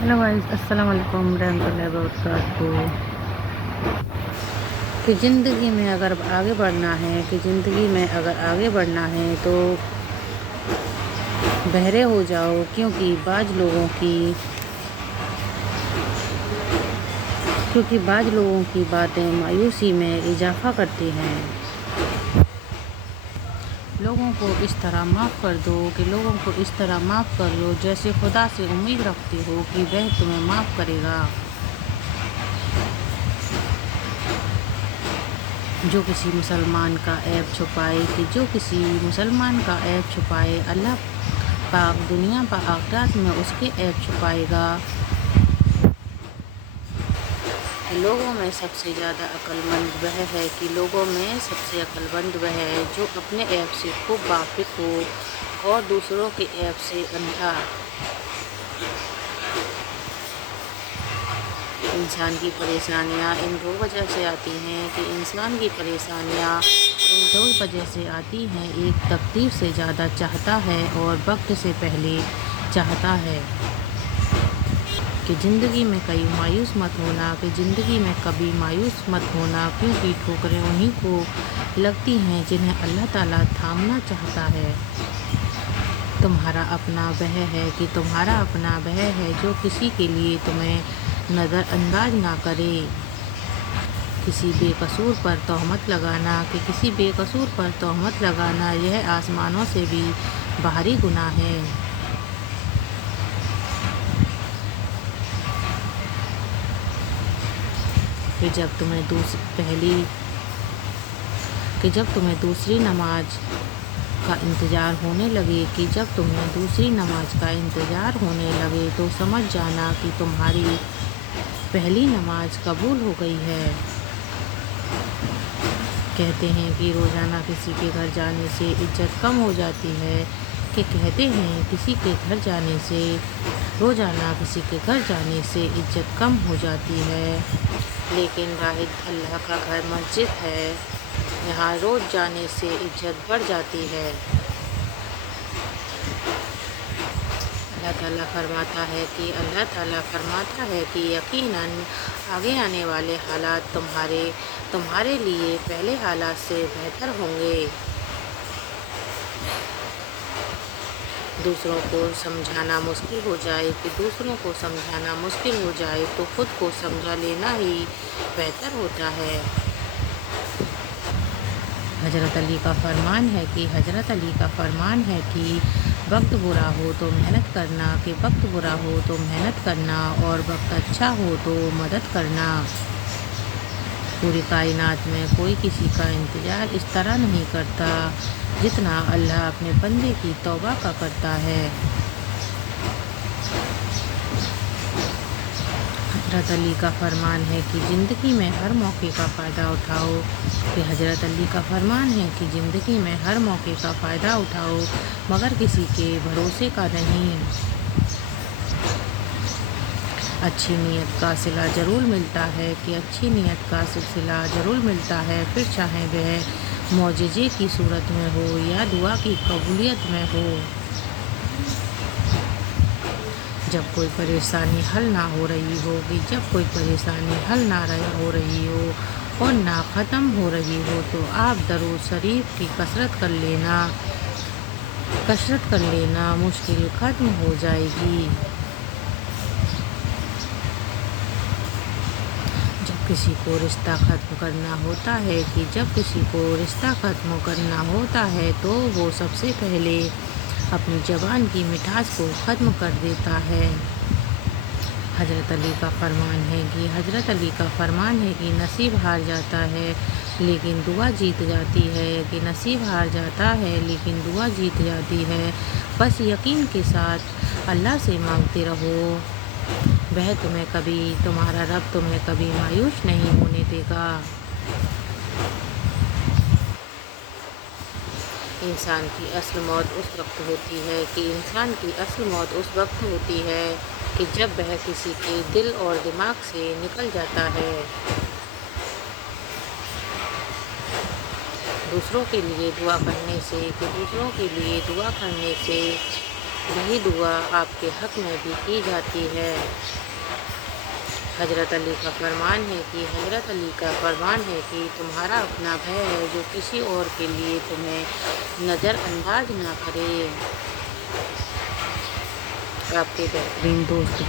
Hello guys, अस्सलाम वालेकुम रहमतुल्लाहि व बरकातहू। कि ज़िंदगी में अगर आगे बढ़ना है तो बहरे हो जाओ, क्योंकि बाज़ लोगों की बातें मायूसी में इजाफ़ा करती हैं। लोगों को इस तरह माफ़ कर दो जैसे खुदा से उम्मीद रखते हो कि वह तुम्हें माफ़ करेगा। जो किसी मुसलमान का ऐब छुपाए, अल्लाह पाक दुनिया व आखिरत में उसके ऐब छुपाएगा। लोगों में सबसे अक्लमंद वह है जो अपने ऐब से खूब वाकिफ़ हो और दूसरों के ऐब से अंधा। इंसान की परेशानियाँ इन दो वजह से आती हैं, एक तकदीर से ज़्यादा चाहता है और वक्त से पहले चाहता है। कि ज़िंदगी में कभी मायूस मत होना, क्योंकि ठोकरें उन्हीं को लगती हैं जिन्हें अल्लाह ताला थामना चाहता है। तुम्हारा अपना वह है जो किसी के लिए तुम्हें नज़रअंदाज ना करे। किसी बेकसूर पर तोहमत लगाना यह आसमानों से भी भारी गुनाह है। कि जब तुम्हें दूसरी नमाज का इंतज़ार होने लगे तो समझ जाना कि तुम्हारी पहली नमाज कबूल हो गई है। कहते हैं कि रोज़ाना किसी के घर जाने से इज्जत कम हो जाती है। लेकिन वाहिद अल्लाह का घर मस्जिद है, यहाँ रोज़ जाने से इज्जत बढ़ जाती है। अल्लाह ताला फरमाता है कि यकीनन आगे आने वाले हालात तुम्हारे लिए पहले हालात से बेहतर होंगे। दूसरों को समझाना मुश्किल हो जाए तो खुद को समझा लेना ही बेहतर होता है। हज़रत अली का फरमान है कि वक्त बुरा हो तो मेहनत करना और वक्त अच्छा हो तो मदद करना। पूरी कायनात में कोई किसी का इंतज़ार इस तरह नहीं करता जितना अल्लाह अपने बंदे की तौबा का करता है। हज़रत अली का फरमान है कि ज़िंदगी में हर मौके का फ़ायदा उठाओ, मगर किसी के भरोसे का नहीं। अच्छी नीयत का सिलसिला ज़रूर मिलता है, फिर चाहे वह मौजज़े की सूरत में हो या दुआ की कबूलियत में हो। जब कोई परेशानी हल ना हो और ना ख़त्म हो रही हो तो आप दरूद शरीफ की कसरत कर लेना, मुश्किल ख़त्म हो जाएगी। जब किसी को रिश्ता ख़त्म होता है तो वो सबसे पहले अपनी ज़बान की मिठास को ख़त्म कर देता है। हज़रत अली का फरमान है कि नसीब हार जाता है लेकिन दुआ जीत जाती है। बस यकीन के साथ अल्लाह से मांगते रहो, तुम्हारा रब तुम्हें कभी मायूस नहीं होने देगा। इंसान की असल मौत उस वक्त होती है कि जब वह किसी के दिल और दिमाग से निकल जाता है। दूसरों के लिए दुआ करने से वही दुआ आपके हक में भी की जाती है। हज़रत अली का फरमान है कि तुम्हारा अपना भय है जो किसी और के लिए तुम्हें नज़रअंदाज ना करे। आपके बेहतरीन दोस्त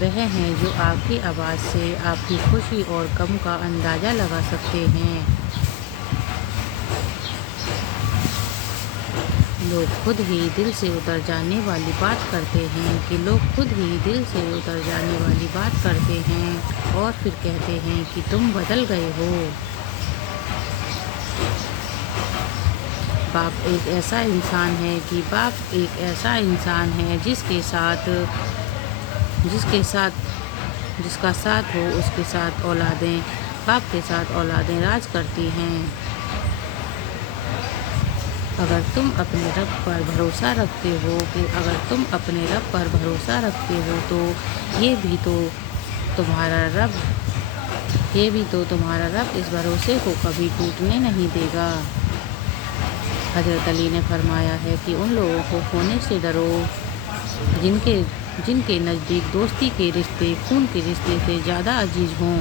वह हैं जो आपकी आवाज़ से आपकी खुशी और गम का अंदाज़ा लगा सकते हैं। लोग खुद ही दिल से उतर जाने वाली बात करते हैं और फिर कहते हैं कि तुम बदल गए हो। बाप एक ऐसा इंसान है जिसका साथ हो उसके साथ बाप के साथ औलादें राज करती हैं। अगर तुम अपने रब पर भरोसा रखते हो तो ये भी तो तुम्हारा रब इस भरोसे को कभी टूटने नहीं देगा। हज़रत अली ने फरमाया है कि उन लोगों को खोने से डरो जिनके नज़दीक दोस्ती के रिश्ते खून के रिश्ते से ज़्यादा अजीज हों,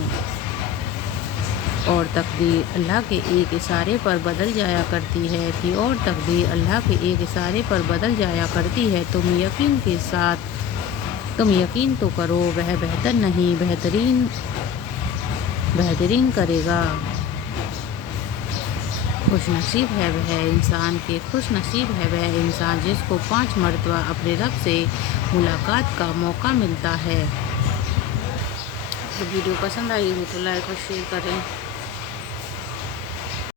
और तकदीर अल्लाह के एक इशारे पर बदल जाया करती है। तुम यकीन तो करो, वह बेहतर नहीं बेहतरीन करेगा। खुश नसीब है वह इंसान जिसको 5 मरतबा अपने रब से मुलाकात का मौका मिलता है। तो वीडियो पसंद आई हो तो लाइक और शेयर करें।